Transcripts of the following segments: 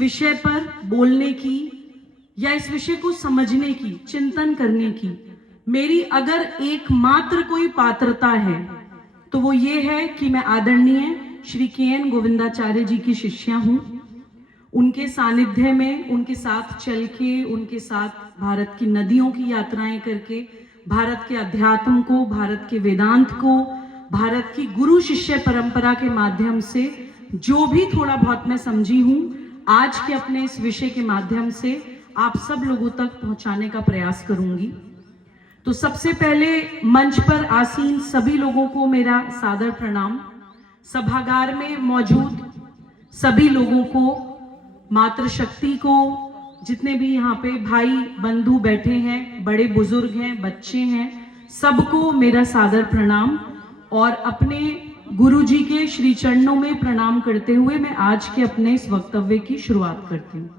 विषय पर बोलने की या इस विषय को समझने की, चिंतन करने की मेरी अगर एकमात्र कोई पात्रता है तो वो ये है कि मैं आदरणीय श्री के.एन. गोविंदाचार्य जी की शिष्या हूं। उनके सानिध्य में, उनके साथ चल के, उनके साथ भारत की नदियों की यात्राएं करके, भारत के अध्यात्म को, भारत के वेदांत को, भारत की गुरु शिष्य परंपरा के माध्यम से जो भी थोड़ा बहुत मैं समझी हूं, आज के अपने इस विषय के माध्यम से आप सब लोगों तक पहुंचाने का प्रयास करूंगी। तो सबसे पहले मंच पर आसीन सभी लोगों को मेरा सादर प्रणाम। सभागार में मौजूद सभी लोगों को, मातृशक्ति को, जितने भी यहाँ पे भाई बंधु बैठे हैं, बड़े बुजुर्ग हैं, बच्चे हैं, सबको मेरा सादर प्रणाम। और अपने गुरु जी के श्री चरणों में प्रणाम करते हुए मैं आज के अपने इस वक्तव्य की शुरुआत करती हूँ।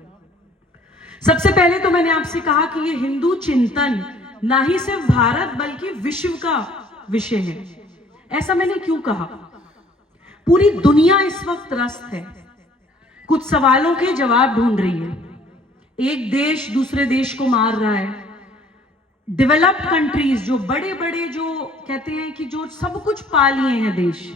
सबसे पहले तो मैंने आपसे कहा कि ये हिंदू चिंतन ना ही सिर्फ भारत बल्कि विश्व का विषय है। ऐसा मैंने क्यों कहा? पूरी दुनिया इस वक्त त्रस्त है, कुछ सवालों के जवाब ढूंढ रही है। एक देश दूसरे देश को मार रहा है। डेवलप्ड कंट्रीज, जो बड़े बड़े, जो कहते हैं कि जो सब कुछ पा लिए हैं देश,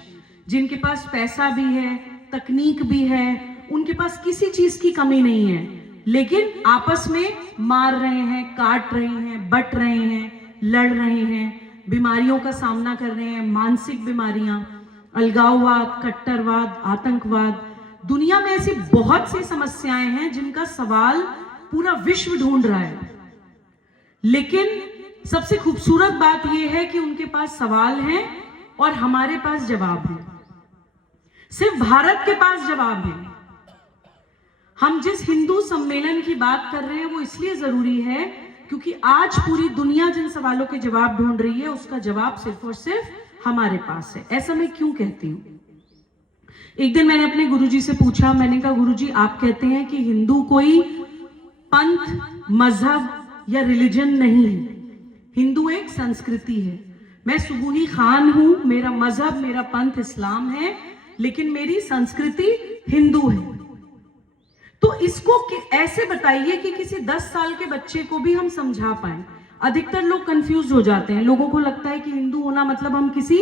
जिनके पास पैसा भी है, तकनीक भी है, उनके पास किसी चीज की कमी नहीं है, लेकिन आपस में मार रहे हैं, काट रहे हैं, बट रहे हैं, लड़ रहे हैं, बीमारियों का सामना कर रहे हैं, मानसिक बीमारियां, अलगाववाद, कट्टरवाद, आतंकवाद। दुनिया में ऐसी बहुत सी समस्याएं हैं जिनका सवाल पूरा विश्व ढूंढ रहा है। लेकिन सबसे खूबसूरत बात यह है कि उनके पास सवाल हैं और हमारे पास जवाब है। सिर्फ भारत के पास जवाब है। हम जिस हिंदू सम्मेलन की बात कर रहे हैं वो इसलिए जरूरी है क्योंकि आज पूरी दुनिया जिन सवालों के जवाब ढूंढ रही है उसका जवाब सिर्फ और सिर्फ हमारे पास है। ऐसा मैं क्यों कहती हूं? एक दिन मैंने अपने गुरुजी से पूछा, मैंने कहा गुरुजी आप कहते हैं कि हिंदू कोई पंथ, मजहब या रिलीजन नहीं है, हिंदू एक संस्कृति है। मैं सुबूही खान हूं, मेरा मजहब, मेरा पंथ इस्लाम है, लेकिन मेरी संस्कृति हिंदू है। तो इसको ऐसे बताइए कि किसी 10 साल के बच्चे को भी हम समझा पाए। अधिकतर लोग कंफ्यूज हो जाते हैं, लोगों को लगता है कि हिंदू होना मतलब हम किसी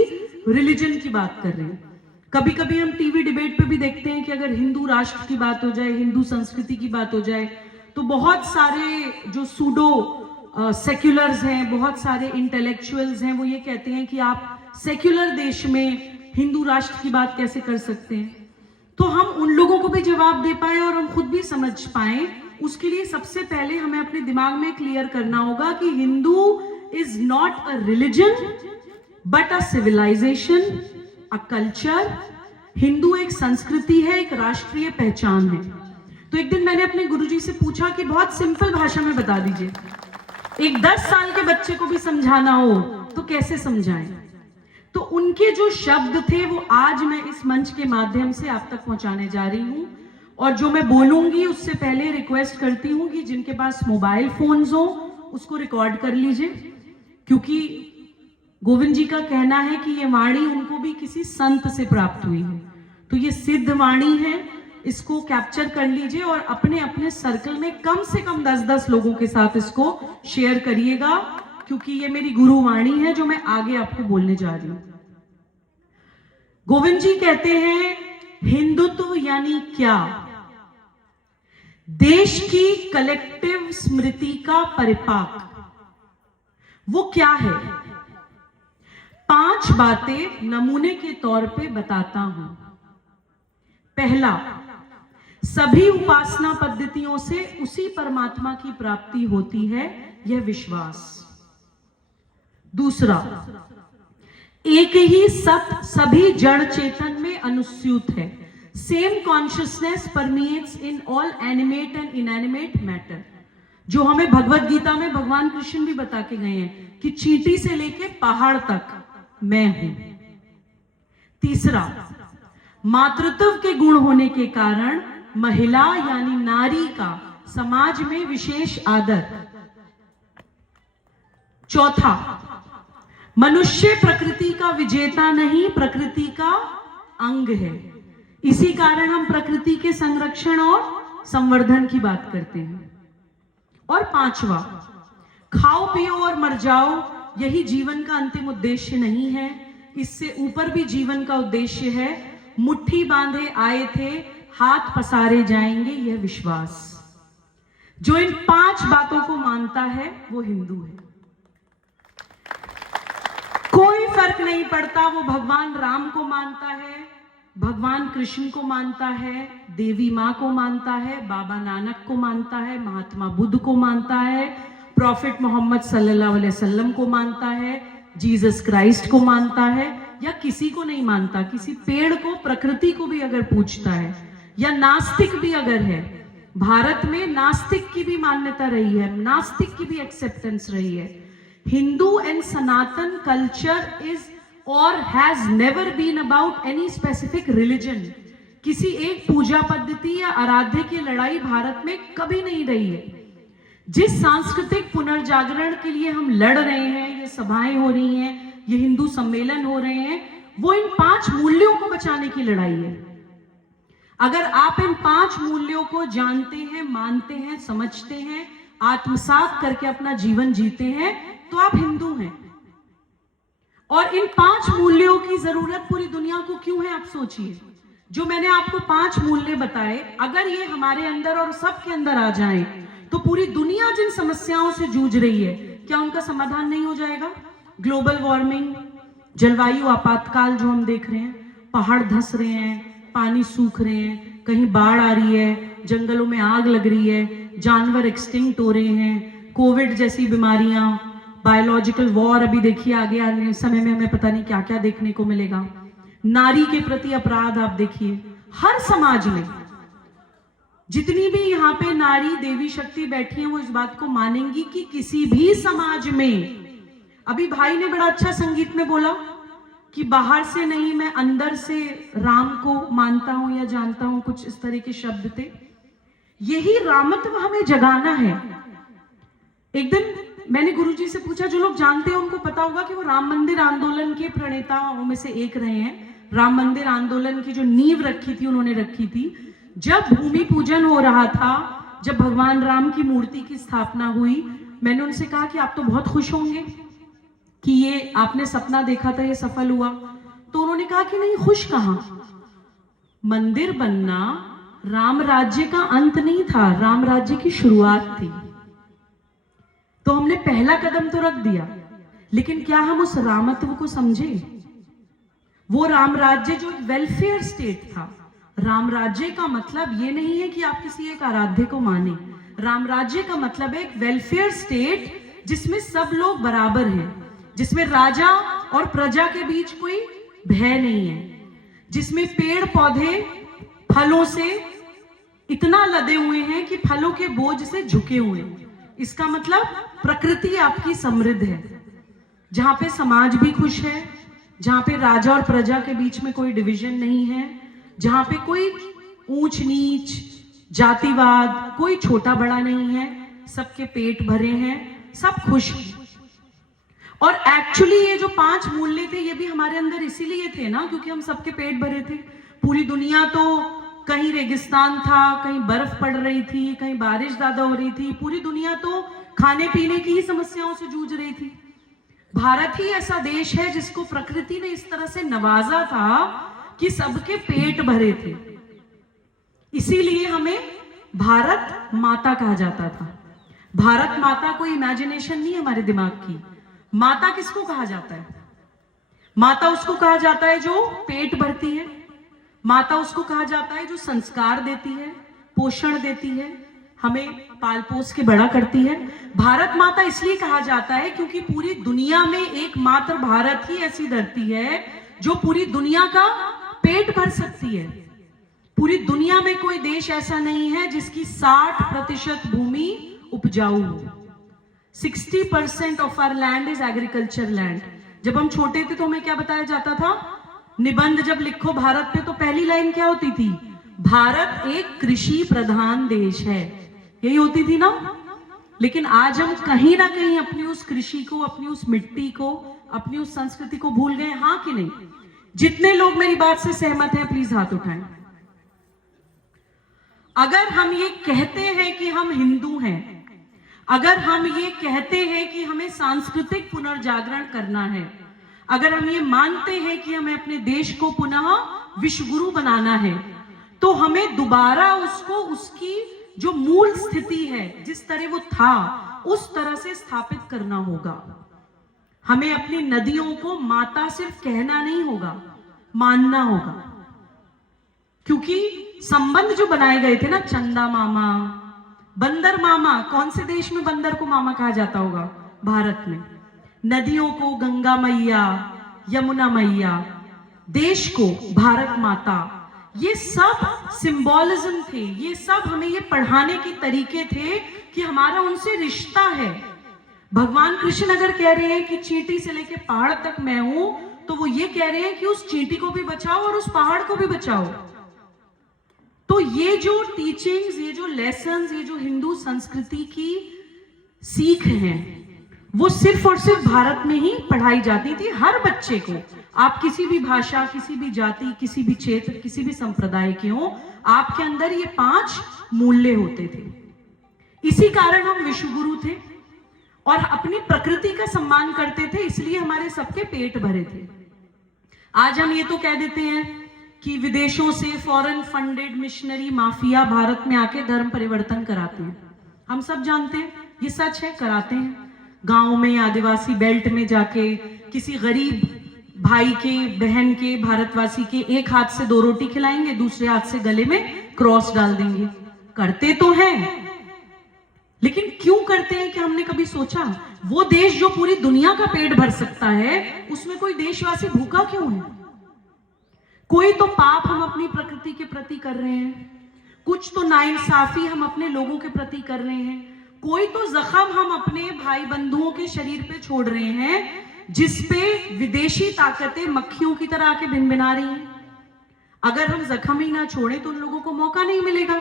रिलीजन की बात कर रहे हैं। कभी कभी हम टीवी डिबेट पे भी देखते हैं कि अगर हिंदू राष्ट्र की बात हो जाए, हिंदू संस्कृति की बात हो जाए, तो बहुत सारे जो सूडो सेक्युलर्स हैं, बहुत सारे इंटेलेक्चुअल्स हैं, वो ये कहते हैं कि आप सेक्युलर देश में हिंदू राष्ट्र की बात कैसे कर सकते हैं। तो हम उन लोगों को भी जवाब दे पाए और हम खुद भी समझ पाए, उसके लिए सबसे पहले हमें अपने दिमाग में क्लियर करना होगा कि Hindu is not a religion but a civilisation, a culture. Hindu एक संस्कृति है, एक राष्ट्रीय पहचान है। तो एक दिन मैंने अपने गुरुजी से पूछा कि बहुत सिंपल भाषा में बता दीजिए, एक 10 साल के बच्चे को भी समझाना हो तो कैसे समझाएं? तो उनके जो शब्द थे वो आज मैं इस मंच के माध्यम से आप तक पहुंचाने जा रही हूं। और जो मैं बोलूंगी उससे पहले रिक्वेस्ट करती हूं कि जिनके पास मोबाइल फोन्स हो उसको रिकॉर्ड कर लीजिए, क्योंकि गोविंद जी का कहना है कि ये वाणी उनको भी किसी संत से प्राप्त हुई है। तो ये सिद्ध वाणी है, इसको कैप्चर कर लीजिए और अपने अपने सर्कल में कम से कम 10-10 लोगों के साथ इसको शेयर करिएगा, क्योंकि ये मेरी गुरु वाणी है जो मैं आगे आपको बोलने जा रही हूं। गोविंद जी कहते हैं हिंदुत्व यानी क्या? देश की कलेक्टिव स्मृति का परिपाक। वो क्या है? 5 बातें नमूने के तौर पे बताता हूं। पहला, सभी उपासना पद्धतियों से उसी परमात्मा की प्राप्ति होती है, यह विश्वास। दूसरा, एक ही सत्य सभी जड़ चेतन में अनुस्यूत है। Same consciousness permeates in all animate and inanimate matter, जो हमें भगवत गीता में भगवान कृष्ण भी बता के गए हैं कि चींटी से लेके पहाड़ तक मैं हूं। तीसरा, मातृत्व के गुण होने के कारण महिला यानी नारी का समाज में विशेष आदर। चौथा, मनुष्य प्रकृति का विजेता नहीं, प्रकृति का अंग है। इसी कारण हम प्रकृति के संरक्षण और संवर्धन की बात करते हैं। और पांचवा, खाओ पियो और मर जाओ, यही जीवन का अंतिम उद्देश्य नहीं है, इससे ऊपर भी जीवन का उद्देश्य है। मुट्ठी बांधे आए थे, हाथ पसारे जाएंगे, यह विश्वास। जो इन 5 बातों को मानता है वो हिंदू है। कोई फर्क नहीं पड़ता वो भगवान राम को मानता है, भगवान कृष्ण को मानता है, देवी माँ को मानता है, बाबा नानक को मानता है, महात्मा बुद्ध को मानता है, प्रॉफिट मोहम्मद सल्लल्लाहु अलैहि वसल्लम को मानता है, जीसस क्राइस्ट को मानता है, या किसी को नहीं मानता। किसी पेड़ को, प्रकृति को भी अगर पूछता है, या नास्तिक भी अगर है, भारत में नास्तिक की भी मान्यता रही है, नास्तिक की भी एक्सेप्टेंस रही है। Hindu and Sanatan culture is और has never been about any specific religion. किसी एक पूजा पद्धति या आराध्य की लड़ाई भारत में कभी नहीं रही है। जिस सांस्कृतिक पुनर्जागरण के लिए हम लड़ रहे हैं, ये सभाएं हो रही हैं, ये हिंदू सम्मेलन हो रहे हैं, वो इन 5 मूल्यों को बचाने की लड़ाई है। अगर आप इन 5 मूल्यों को जानते हैं, मानते हैं, समझते हैं, आत्मसात करके अपना जीवन जीते हैं, तो आप हिंदू हैं। और इन 5 मूल्यों की जरूरत पूरी दुनिया को क्यों है, आप सोचिए। जो मैंने आपको 5 मूल्य बताए, अगर ये हमारे अंदर और सबके अंदर आ जाएं, तो पूरी दुनिया जिन समस्याओं से जूझ रही है, क्या उनका समाधान नहीं हो जाएगा? ग्लोबल वार्मिंग, जलवायु आपातकाल जो हम देख रहे हैं, पहाड़ धंस रहे हैं, पानी सूख रहे हैं, कहीं बाढ़ आ रही है, जंगलों में आग लग रही है, जानवर एक्सटिंक्ट हो रहे हैं, कोविड जैसी बीमारियां, बायोलॉजिकल वॉर, अभी देखिए आगे आने समय में हमें पता नहीं क्या क्या देखने को मिलेगा। नारी के प्रति अपराध आप देखिए, हर समाज में जितनी भी यहाँ पे नारी देवी शक्ति बैठी है, वो इस बात को मानेंगी कि किसी भी समाज में, अभी भाई ने बड़ा अच्छा संगीत में बोला कि बाहर से नहीं, मैं अंदर से राम को मानता हूं या जानता हूं, कुछ इस तरह के शब्द थे। यही रामत्व हमें जगाना है। एक दिन मैंने गुरुजी से पूछा, जो लोग जानते हैं उनको पता होगा कि वो राम मंदिर आंदोलन के प्रणेताओं में से एक रहे हैं। राम मंदिर आंदोलन की जो नींव रखी थी, उन्होंने रखी थी। जब भूमि पूजन हो रहा था, जब भगवान राम की मूर्ति की स्थापना हुई, मैंने उनसे कहा कि आप तो बहुत खुश होंगे कि ये आपने सपना देखा था, ये सफल हुआ। तो उन्होंने कहा कि नहीं, खुश कहां, मंदिर बनना राम राज्य का अंत नहीं था, राम राज्य की शुरुआत थी। तो हमने पहला कदम तो रख दिया, लेकिन क्या हम उस रामत्व को समझे? वो राम राज्य जो वेलफेयर स्टेट था। राम राज्य का मतलब ये नहीं है कि आप किसी एक आराध्य को माने। राम राज्य का मतलब है एक वेलफेयर स्टेट जिसमें सब लोग बराबर हैं, जिसमें राजा और प्रजा के बीच कोई भय नहीं है, जिसमें पेड़ पौधे फलों से इतना लदे हुए हैं कि फलों के बोझ से झुके हुए हैं। इसका मतलब प्रकृति आपकी समृद्ध है, जहां पे समाज भी खुश है, जहां पे राजा और प्रजा के बीच में कोई डिवीजन नहीं है, जहां पे कोई ऊंच नीच, जातिवाद, कोई छोटा बड़ा नहीं है, सबके पेट भरे हैं, सब खुश हैं। और एक्चुअली ये जो 5 मूल्य थे, ये भी हमारे अंदर इसीलिए थे ना, क्योंकि हम सबके पेट भरे थे। पूरी दुनिया तो कहीं रेगिस्तान था, कहीं बर्फ पड़ रही थी, कहीं बारिश ज्यादा हो रही थी, पूरी दुनिया तो खाने पीने की ही समस्याओं से जूझ रही थी। भारत ही ऐसा देश है जिसको प्रकृति ने इस तरह से नवाजा था कि सबके पेट भरे थे। इसीलिए हमें भारत माता कहा जाता था। भारत माता कोई इमेजिनेशन नहीं है हमारे दिमाग की। माता किसको कहा जाता है? माता उसको कहा जाता है जो पेट भरती है, माता उसको कहा जाता है जो संस्कार देती है, पोषण देती है, हमें पाल पोस के बड़ा करती है। भारत माता इसलिए कहा जाता है क्योंकि पूरी दुनिया में एकमात्र भारत ही ऐसी धरती है जो पूरी दुनिया का पेट भर सकती है। पूरी दुनिया में कोई देश ऐसा नहीं है जिसकी 60% भूमि उपजाऊ हो। 60% of our land is agriculture land. जब हम छोटे थे तो हमें क्या बताया जाता था? निबंध जब लिखो भारत पे तो पहली लाइन क्या होती थी? भारत एक कृषि प्रधान देश है, यही होती थी ना। लेकिन आज हम कहीं ना कहीं अपनी उस कृषि को, अपनी उस मिट्टी को, अपनी उस संस्कृति को भूल गए, हाँ कि नहीं? जितने लोग मेरी बात से सहमत हैं प्लीज हाथ उठाएं। अगर हम ये कहते हैं कि हम हिंदू हैं, अगर हम ये कहते हैं कि हमें सांस्कृतिक पुनर्जागरण करना है, अगर हम ये मानते हैं कि हमें अपने देश को पुनः विश्व गुरु बनाना है, तो हमें दोबारा उसको उसकी जो मूल स्थिति है, जिस तरह वो था, उस तरह से स्थापित करना होगा। हमें अपनी नदियों को माता सिर्फ कहना नहीं होगा, मानना होगा। क्योंकि संबंध जो बनाए गए थे ना, चंदा मामा, बंदर मामा, कौन से देश में बंदर को मामा कहा जाता होगा? भारत में। नदियों को गंगा मैया, यमुना मैया, देश को भारत माता, ये सब सिंबॉलिज्म थे, ये सब हमें ये पढ़ाने के तरीके थे कि हमारा उनसे रिश्ता है। भगवान कृष्ण अगर कह रहे हैं कि चींटी से लेके पहाड़ तक मैं हूं, तो वो ये कह रहे हैं कि उस चींटी को भी बचाओ और उस पहाड़ को भी बचाओ। तो ये जो टीचिंग्स, ये जो लेसन्स, ये जो हिंदू संस्कृति की सीख है, वो सिर्फ और सिर्फ भारत में ही पढ़ाई जाती थी। हर बच्चे को, आप किसी भी भाषा, किसी भी जाति, किसी भी क्षेत्र, किसी भी संप्रदाय के हो, आपके अंदर ये 5 मूल्य होते थे। इसी कारण हम विश्वगुरु थे और अपनी प्रकृति का सम्मान करते थे, इसलिए हमारे सबके पेट भरे थे। आज हम ये तो कह देते हैं कि विदेशों से foreign funded missionary mafia Bharat में आके धर्म परिवर्तन कराते हैं। हम सब जानते हैं ये सच है, कराते हैं। गांव में, आदिवासी बेल्ट में जाके किसी गरीब भाई के, बहन के, भारतवासी के एक हाथ से 2 रोटी खिलाएंगे, दूसरे हाथ से गले में क्रॉस डाल देंगे। करते तो हैं, लेकिन क्यों करते हैं कि हमने कभी सोचा? वो देश जो पूरी दुनिया का पेट भर सकता है, उसमें कोई देशवासी भूखा क्यों है? कोई तो पाप हम अपनी प्रकृति के प्रति कर रहे हैं, कुछ तो नाइंसाफी हम अपने लोगों के प्रति कर रहे हैं, कोई तो जख्म हम अपने भाई बंधुओं के शरीर पे छोड़ रहे हैं, जिसपे विदेशी ताकतें मक्खियों की तरह आके भिनभिना रही हैं। अगर हम जख्म ही ना छोड़े तो उन लोगों को मौका नहीं मिलेगा।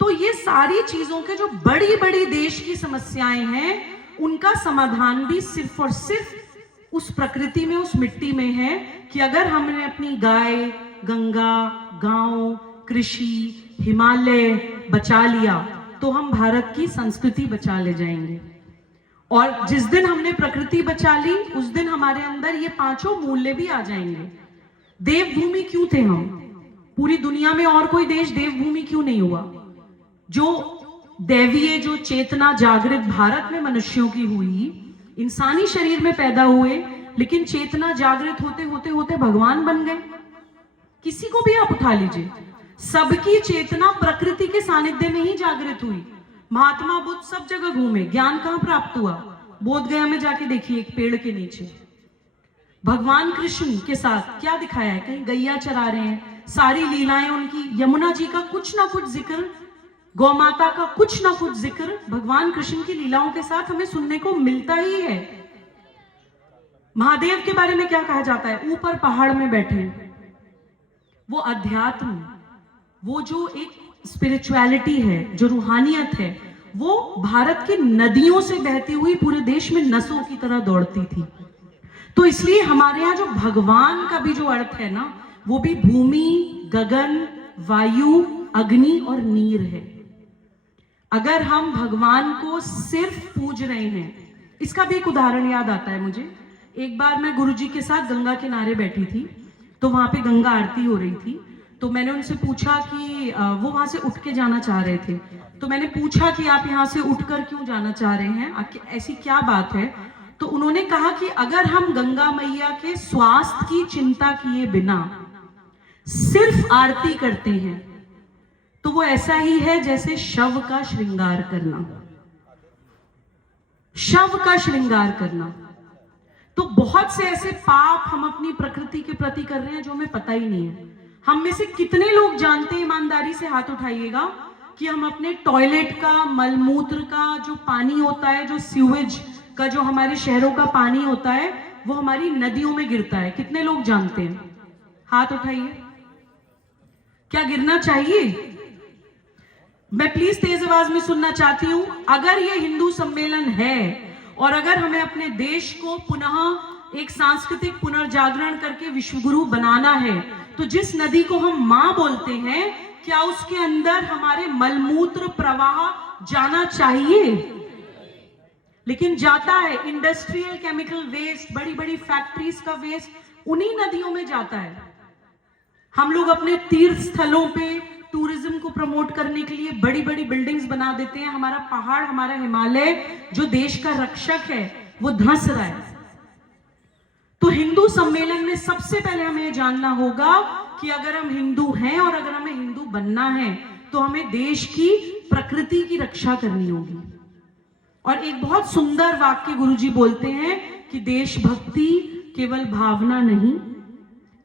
तो ये सारी चीजों के जो बड़ी बड़ी देश की समस्याएं हैं, उनका समाधान भी सिर्फ और सिर्फ उस प्रकृति में, उस मिट्टी में है कि अगर हमने अपनी गाय, गंगा, गांव, कृषि, हिमालय बचा लिया, तो हम भारत की संस्कृति बचा ले जाएंगे। और जिस दिन हमने प्रकृति बचा ली, उस दिन हमारे अंदर ये 5 मूल्य भी आ जाएंगे। देवभूमि क्यों थे हम? पूरी दुनिया में और कोई देश देवभूमि क्यों नहीं हुआ? जो दैवीय, जो चेतना जागृत भारत में मनुष्यों की हुई, इंसानी शरीर में पैदा हुए, लेकिन चेतना जागृत होते होते होते भगवान बन गए। किसी को भी आप उठा लीजिए, सबकी चेतना प्रकृति के सानिध्य में ही जागृत हुई। महात्मा बुद्ध सब जगह घूमे, ज्ञान कहां प्राप्त हुआ? बोध गया में जाके देखिए, एक पेड़ के नीचे। भगवान कृष्ण के साथ क्या दिखाया है? कहीं गैया चरा रहे हैं, सारी लीलाएं उनकी, यमुना जी का कुछ ना कुछ जिक्र, गौ माता का कुछ ना कुछ जिक्र भगवान कृष्ण की लीलाओं के साथ हमें सुनने को मिलता ही है। महादेव के बारे में क्या कहा जाता है? ऊपर पहाड़ में बैठे हैं। वो अध्यात्म, वो जो एक स्पिरिचुअलिटी है, जो रूहानियत है, वो भारत की नदियों से बहती हुई पूरे देश में नसों की तरह दौड़ती थी। तो इसलिए हमारे यहाँ जो भगवान का भी जो अर्थ है ना, वो भी भूमि, गगन, वायु, अग्नि और नीर है। अगर हम भगवान को सिर्फ पूज रहे हैं, इसका भी एक उदाहरण याद आता है मुझे। एक बार मैं गुरुजी के साथ गंगा किनारे बैठी थी, तो वहां पे गंगा आरती हो रही थी। तो मैंने उनसे पूछा कि वो वहां से उठ के जाना चाह रहे थे। तो मैंने पूछा कि आप यहाँ से उठकर क्यों जाना चाह रहे हैं, ऐसी क्या बात है? तो उन्होंने कहा कि अगर हम गंगा मैया के स्वास्थ्य की चिंता किए बिना सिर्फ आरती करते हैं, तो वो ऐसा ही है जैसे शव का श्रृंगार करना। शव का श्रृंगार करना। तो बहुत से ऐसे पाप हम अपनी प्रकृति के प्रति कर रहे हैं जो हमें पता ही नहीं है। हम में से कितने लोग जानते हैं, ईमानदारी से हाथ उठाइएगा, कि हम अपने टॉयलेट का, मलमूत्र का जो पानी होता है, जो सीवेज का जो हमारे शहरों का पानी होता है, वो हमारी नदियों में गिरता है। कितने लोग जानते हैं? हाथ उठाइए। क्या गिरना चाहिए? मैं प्लीज तेज आवाज में सुनना चाहती हूं। अगर ये हिंदू सम्मेलन है और अगर हमें अपने देश को पुनः एक सांस्कृतिक पुनर्जागरण करके विश्वगुरु बनाना है, तो जिस नदी को हम मां बोलते हैं, क्या उसके अंदर हमारे मलमूत्र प्रवाह जाना चाहिए? लेकिन जाता है। इंडस्ट्रियल केमिकल वेस्ट, बड़ी बड़ी फैक्ट्रीज का वेस्ट उन्हीं नदियों में जाता है। हम लोग अपने तीर्थ स्थलों पे टूरिज्म को प्रमोट करने के लिए बड़ी बड़ी बिल्डिंग्स बना देते हैं। हमारा पहाड़, हमारा हिमालय जो देश का रक्षक है, वो धंस रहा है। तो हिंदू सम्मेलन में सबसे पहले हमें यह जानना होगा कि अगर हम हिंदू हैं और अगर हमें हिंदू बनना है तो हमें देश की प्रकृति की रक्षा करनी होगी। और एक बहुत सुंदर वाक्य गुरुजी बोलते हैं कि देशभक्ति केवल भावना नहीं,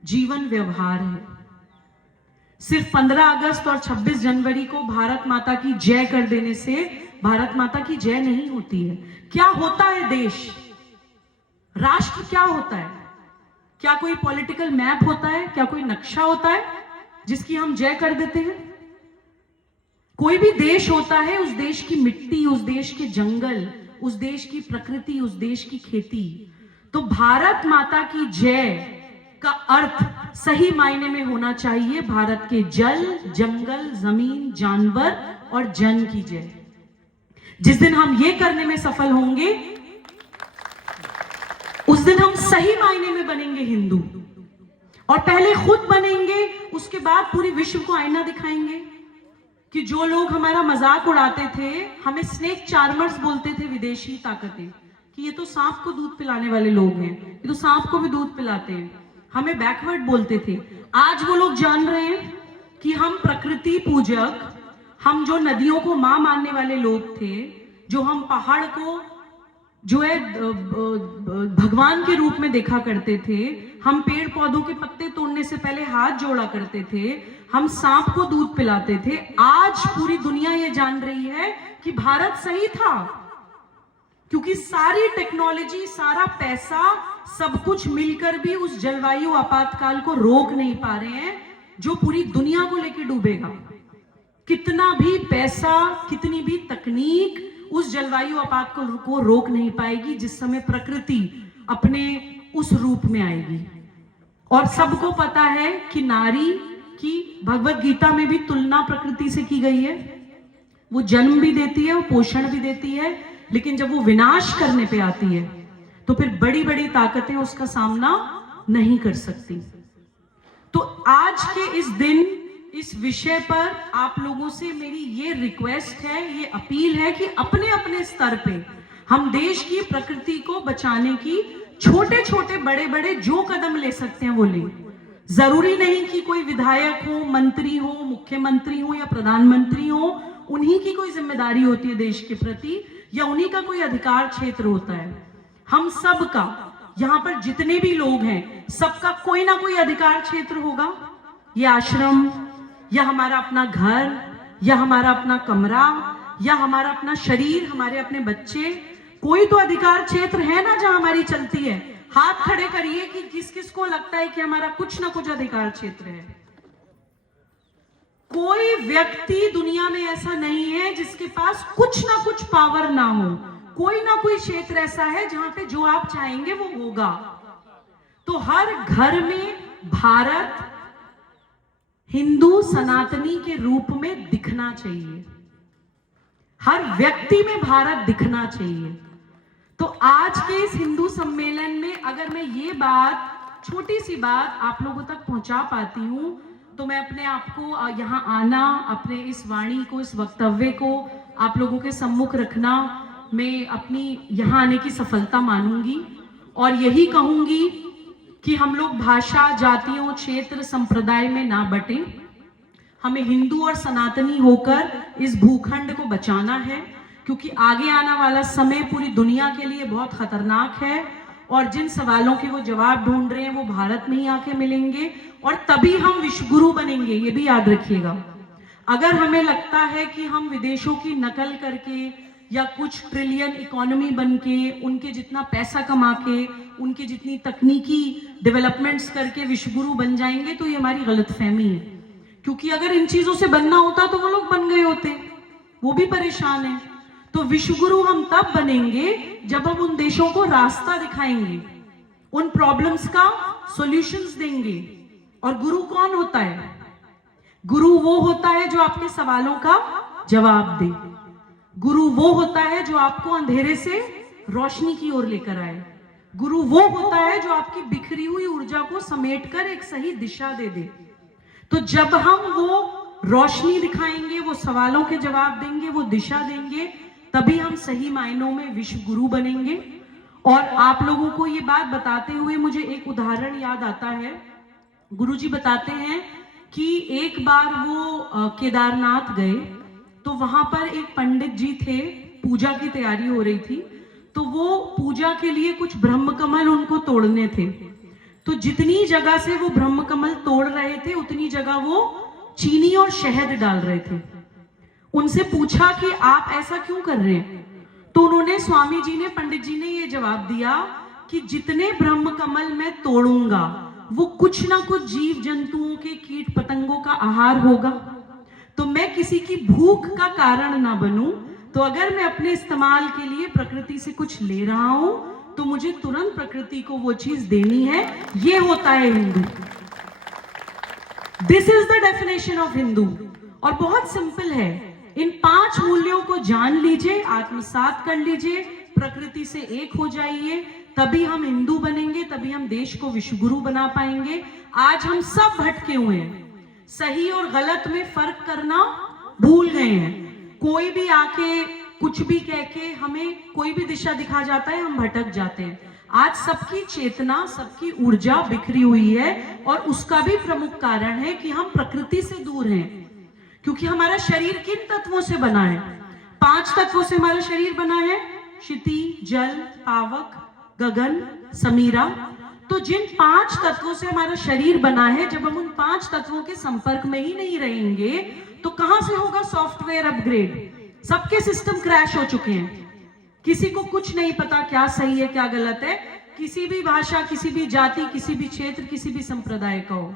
जीवन व्यवहार है। सिर्फ 15 अगस्त और 26 जनवरी को भारत माता की जय कर देने से भारत माता की जय नहीं होती है। क्या होता है देश, राष्ट्र क्या होता है? क्या कोई पॉलिटिकल मैप होता है? क्या कोई नक्शा होता है जिसकी हम जय कर देते हैं? कोई भी देश होता है, उस देश की मिट्टी, उस देश के जंगल, उस देश की प्रकृति, उस देश की खेती। तो भारत माता की जय का अर्थ सही मायने में होना चाहिए भारत के जल, जंगल, जमीन, जानवर और जन की जय। जिस दिन हम ये करने में सफल होंगे उस दिन हम सही मायने में बनेंगे हिंदू। और पहले खुद बनेंगे, उसके बाद पूरे विश्व को आईना दिखाएंगे। कि जो लोग हमारा मजाक उड़ाते थे, हमें स्नेक चार्मर्स बोलते थे विदेशी ताकतें, कि ये तो सांप को दूध पिलाने वाले लोग हैं, ये तो सांप को भी दूध पिलाते हैं, हमें बैकवर्ड बोलते थे। आज वो लोग जान रहे हैं कि हम प्रकृति पूजक, हम जो नदियों को मां मानने वाले लोग थे, जो हम पहाड़ को जो है भगवान के रूप में देखा करते थे, हम पेड़ पौधों के पत्ते तोड़ने से पहले हाथ जोड़ा करते थे, हम सांप को दूध पिलाते थे। आज पूरी दुनिया ये जान रही है कि भारत सही था, क्योंकि सारी टेक्नोलॉजी, सारा पैसा, सब कुछ मिलकर भी उस जलवायु आपातकाल को रोक नहीं पा रहे हैं जो पूरी दुनिया को लेकर डूबेगा। कितना भी पैसा, कितनी भी तकनीक उस जलवायु आपात को रोक नहीं पाएगी जिस समय प्रकृति अपने उस रूप में आएगी। और सबको पता है कि नारी की भगवत गीता में भी तुलना प्रकृति से की गई है। वो जन्म भी देती है, वो पोषण भी देती है, लेकिन जब वो विनाश करने पे आती है तो फिर बड़ी बड़ी ताकतें उसका सामना नहीं कर सकती। तो आज के इस दिन, इस विषय पर आप लोगों से मेरी ये रिक्वेस्ट है, ये अपील है कि अपने अपने स्तर पे हम देश की प्रकृति को बचाने की छोटे छोटे, बड़े बड़े जो कदम ले सकते हैं वो लें। जरूरी नहीं कि कोई विधायक हो, मंत्री हो, मुख्यमंत्री हो या प्रधानमंत्री हो, उन्हीं की कोई जिम्मेदारी होती है देश के प्रति, या उन्हीं का कोई अधिकार क्षेत्र होता है। हम सब का, यहाँ पर जितने भी लोग हैं, सबका कोई ना कोई अधिकार क्षेत्र होगा। ये आश्रम, या हमारा अपना घर, या हमारा अपना कमरा, या हमारा अपना शरीर, हमारे अपने बच्चे, कोई तो अधिकार क्षेत्र है ना जहां हमारी चलती है। हाथ खड़े करिए कि किस किस को लगता है कि हमारा कुछ ना कुछ अधिकार क्षेत्र है। कोई व्यक्ति दुनिया में ऐसा नहीं है जिसके पास कुछ ना कुछ पावर ना हो। कोई ना कोई क्षेत्र ऐसा है जहां पे जो आप चाहेंगे वो होगा। तो हर घर में भारत हिंदू सनातनी के रूप में दिखना चाहिए, हर व्यक्ति में भारत दिखना चाहिए। तो आज के इस हिंदू सम्मेलन में अगर मैं ये बात, छोटी सी बात आप लोगों तक पहुंचा पाती हूं, तो मैं अपने आप को यहाँ आना, अपने इस वाणी को, इस वक्तव्य को आप लोगों के सम्मुख रखना, मैं अपनी यहाँ आने की सफलता मानूंगी। और यही कहूंगी कि हम लोग भाषा, जातियों, क्षेत्र, संप्रदाय में ना बटें। हमें हिंदू और सनातनी होकर इस भूखंड को बचाना है, क्योंकि आगे आने वाला समय पूरी दुनिया के लिए बहुत खतरनाक है। और जिन सवालों के वो जवाब ढूंढ रहे हैं वो भारत में ही आके मिलेंगे, और तभी हम विश्वगुरु बनेंगे। ये भी याद रखिएगा। अगर हमें लगता है कि हम विदेशों की नकल करके या कुछ ट्रिलियन इकोनॉमी बनके, उनके जितना पैसा कमा के, उनकी जितनी तकनीकी डेवलपमेंट्स करके विश्वगुरु बन जाएंगे, तो ये हमारी गलतफहमी है। क्योंकि अगर इन चीजों से बनना होता तो वो लोग बन गए होते, वो भी परेशान है। तो विश्वगुरु हम तब बनेंगे जब हम उन देशों को रास्ता दिखाएंगे, उन प्रॉब्लम्स का सॉल्यूशंस देंगे। और गुरु कौन होता है? गुरु वो होता है जो आपके सवालों का जवाब दे। गुरु वो होता है जो आपको अंधेरे से रोशनी की ओर लेकर आए। गुरु वो होता है जो आपकी बिखरी हुई ऊर्जा को समेटकर एक सही दिशा दे दे। तो जब हम वो रोशनी दिखाएंगे, वो सवालों के जवाब देंगे, वो दिशा देंगे, तभी हम सही मायनों में विश्व गुरु बनेंगे। और आप लोगों को ये बात बताते हुए मुझे एक उदाहरण याद आता है। गुरुजी बताते हैं कि एक बार वो केदारनाथ गए, तो वहां पर एक पंडित जी थे, पूजा की तैयारी हो रही थी, तो वो पूजा के लिए कुछ ब्रह्म कमल उनको तोड़ने थे। तो जितनी जगह से वो ब्रह्म कमल तोड़ रहे थे उतनी जगह वो चीनी और शहद डाल रहे थे। उनसे पूछा कि आप ऐसा क्यों कर रहे हैं? तो उन्होंने, स्वामी जी ने, पंडित जी ने ये जवाब दिया कि जितने ब्रह्म कमल मैं तोड़ूंगा वो कुछ ना कुछ जीव जंतुओं के, कीट पतंगों का आहार होगा, तो मैं किसी की भूख का कारण ना बनूं। तो अगर मैं अपने इस्तेमाल के लिए प्रकृति से कुछ ले रहा हूं तो मुझे तुरंत प्रकृति को वो चीज देनी है। ये होता है Hindu. This is the definition of Hindu. और बहुत सिंपल है। इन 5 मूल्यों को जान लीजिए, आत्मसात कर लीजिए, प्रकृति से एक हो जाइए, तभी हम हिंदू बनेंगे, तभी हम देश को विश्वगुरु बना पाएंगे। आज हम सब भटके हुए हैं, सही और गलत में फर्क करना भूल गए हैं। कोई भी आके कुछ भी कह के हमें कोई भी दिशा दिखा जाता है, हम भटक जाते हैं। आज सबकी चेतना, सबकी ऊर्जा बिखरी हुई है, और उसका भी प्रमुख कारण है कि हम प्रकृति से दूर हैं। क्योंकि हमारा शरीर किन तत्वों से बना है? 5 तत्वों से हमारा शरीर बना है, क्षिति, जल, पावक, गगन, समीरा। तो जिन 5 तत्वों से हमारा शरीर बना है, जब हम उन 5 तत्वों के संपर्क में ही नहीं रहेंगे तो कहां से होगा सॉफ्टवेयर अपग्रेड? सबके सिस्टम क्रैश हो चुके हैं। किसी को कुछ नहीं पता क्या सही है क्या गलत है। किसी भी भाषा, किसी भी जाति, किसी भी क्षेत्र, किसी भी संप्रदाय का हो।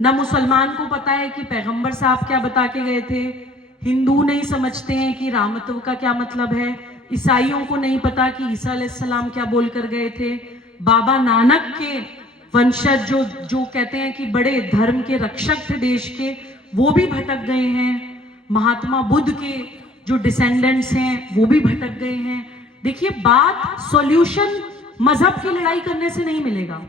ना मुसलमान को पता है कि पैगंबर साहब क्या बता के गए थे, हिंदू नहीं समझते हैं कि रामत्व का क्या मतलब है, ईसाइयों को नहीं पता कि ईसा अलैहिस्सलाम क्या बोल कर गए थे, बाबा नानक के वंशज जो कहते हैं कि बड़े धर्म के रक्षक थे देश के, वो भी भटक गए हैं। महात्मा बुद्ध के जो डिसेंडेंट्स हैं वो भी भटक गए हैं। देखिए, बात सॉल्यूशन मजहब की लड़ाई करने से नहीं मिलेगा,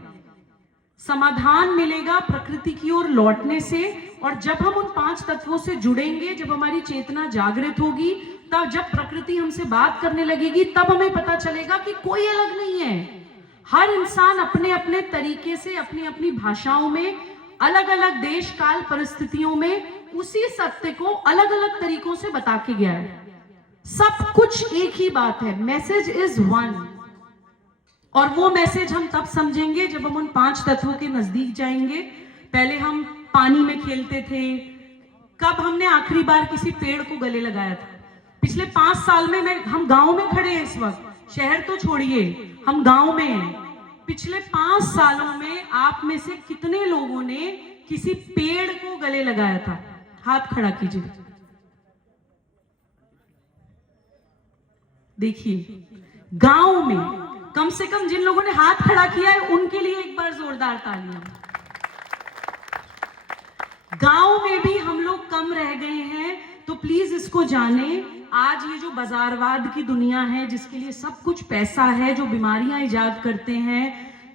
समाधान मिलेगा प्रकृति की ओर लौटने से। और जब हम उन 5 तत्वों से जुड़ेंगे, जब हमारी चेतना जागृत होगी, तब जब प्रकृति हमसे बात करने लगेगी, तब हमें पता चलेगा कि कोई अलग नहीं है। हर इंसान अपने अपने तरीके से, अपनी अपनी भाषाओं में, अलग अलग देश काल परिस्थितियों में उसी सत्य को अलग अलग तरीकों से बता के गया है। सब कुछ एक ही बात है, मैसेज इज वन। और वो मैसेज हम तब समझेंगे जब हम उन 5 तत्वों के नजदीक जाएंगे। पहले हम पानी में खेलते थे। कब हमने आखिरी बार किसी पेड़ को गले लगाया था? पिछले 5 साल में हम गांव में खड़े हैं इस वक्त, शहर तो छोड़िए, हम गांव में हैं। पिछले 5 सालों में आप में से कितने लोगों ने किसी पेड़ को गले लगाया था? हाथ खड़ा कीजिए। देखिए, गांव में कम से कम जिन लोगों ने हाथ खड़ा किया है उनके लिए एक बार जोरदार तालियां। गांव में भी हम लोग कम रह गए हैं। तो प्लीज इसको जाने, आज ये जो बाजारवाद की दुनिया है, जिसके लिए सब कुछ पैसा है, जो बीमारियां इजाद करते हैं,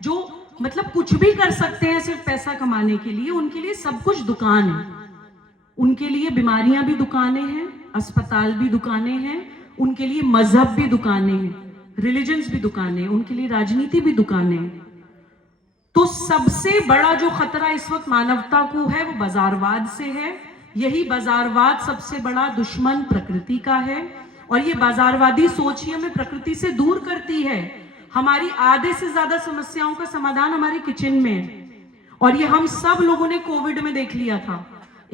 जो मतलब कुछ भी कर सकते हैं सिर्फ पैसा कमाने के लिए, उनके लिए सब कुछ दुकान है। उनके लिए बीमारियां भी दुकानें हैं, अस्पताल भी दुकानें हैं, उनके लिए मजहब भी दुकानें हैं, रिलीजन्स भी दुकानें हैं, उनके लिए राजनीति भी दुकानें हैं। तो सबसे बड़ा जो खतरा इस वक्त मानवता को है वो बाजारवाद से है। यही बाजारवाद सबसे बड़ा दुश्मन प्रकृति का है। और ये बाजारवादी सोच ही हमें प्रकृति से दूर करती है। हमारी आधे से ज्यादा समस्याओं का समाधान हमारे किचन में है। और ये हम सब लोगों ने कोविड में देख लिया था।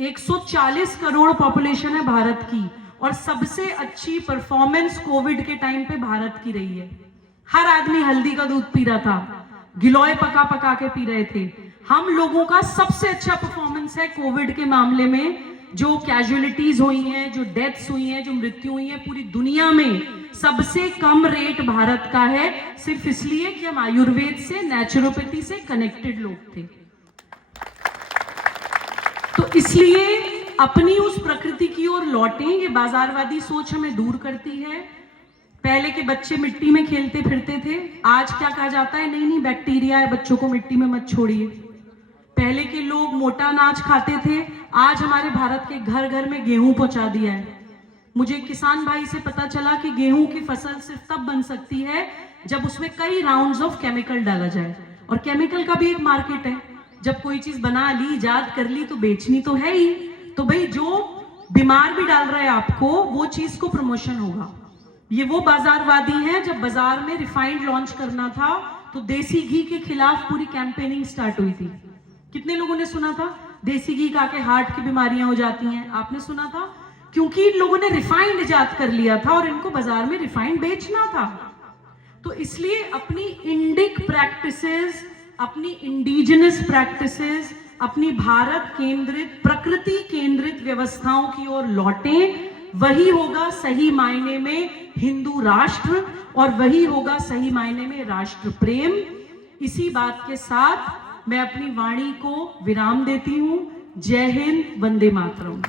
140 करोड़ पॉपुलेशन है भारत की, और सबसे अच्छी परफॉर्मेंस कोविड के टाइम पे भारत की रही है। हर आदमी हल्दी का दूध पी रहा था, गिलोय पका पका के पी रहे थे। हम लोगों का सबसे अच्छा परफॉर्मेंस है कोविड के मामले में। जो कैजुअलिटीज हुई हैं, जो डेथ्स हुई हैं, जो मृत्यु हुई है, पूरी दुनिया में सबसे कम रेट भारत का है। सिर्फ इसलिए कि हम आयुर्वेद से, नेचुरोपैथी से कनेक्टेड लोग थे। तो इसलिए अपनी उस प्रकृति की ओर लौटें। ये बाजारवादी सोच हमें दूर करती है। पहले के बच्चे मिट्टी में खेलते फिरते थे, आज क्या कहा जाता है, नहीं नहीं बैक्टीरिया है, बच्चों को मिट्टी में मत छोड़िए। पहले के लोग मोटा अनाज खाते थे, आज हमारे भारत के घर घर में गेहूं पहुंचा दिया है। मुझे किसान भाई से पता चला कि गेहूं की फसल सिर्फ तब बन सकती है जब उसमें कई राउंड्स ऑफ केमिकल डाला जाए, और केमिकल का भी एक मार्केट है। जब कोई चीज बना ली, इजाद कर ली, तो बेचनी तो है ही। तो भाई जो बीमार भी डाल रहा है आपको, वो चीज को प्रमोशन होगा। ये वो बाजारवादी हैं, जब बाजार में रिफाइंड लॉन्च करना था तो देसी घी के खिलाफ पूरी कैंपेनिंग स्टार्ट हुई थी। कितने लोगों ने सुना था देसी घी खा के हार्ट की बीमारियां हो जाती हैं? आपने सुना था? क्योंकि इन लोगों ने रिफाइंड इजाद कर लिया था और इनको बाजार में रिफाइंड बेचना था। तो इसलिए अपनी इंडिक प्रैक्टिसेस, अपनी इंडिजिनस प्रैक्टिसेस, अपनी भारत केंद्रित, प्रकृति केंद्रित व्यवस्थाओं की ओर लौटें। वही होगा सही मायने में हिंदू राष्ट्र, और वही होगा सही मायने में राष्ट्र प्रेम। इसी बात के साथ मैं अपनी वाणी को विराम देती हूं। जय हिंद, वंदे मातरम।